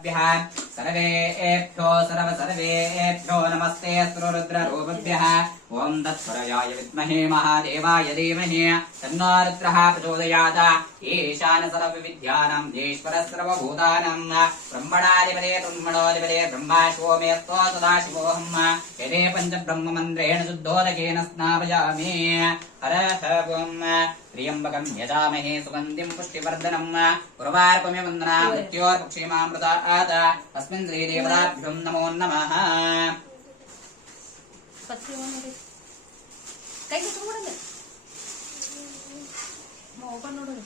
behind सर्वेभ्यो सर्व सर्वेभ्यो नमस्ते रुद्ररूपभ्यः ॐ तत्परयाय विद्महे महादेवाय धीमहि तन्नो रुद्रः प्रचोदयात् ईशान सर्वविद्यानां ईश्वर सर्वभूतानां ब्रह्मणाधिपते ब्रह्मणोधिपते ब्रह्मा सोमेस्तो सदाशिवोऽहम् यदे पञ्चब्रह्ममन्त्रेण शुद्धोदकेन स्नापयामि हरः ॐ त्र्यम्बकं यजामहे सुगन्धिं पुष्टिवर्धनम् उर्वार्पमे वन्दना मृत्योर्पक्षीमामृतात् अस्मिन् श्रीदेवताभ्युं नमो नमः ಕೈ ಮುಚ್ಕೊಂಡ್ಬಿಡಂಗೆ ಓಪನ್ ನೋಡೋದು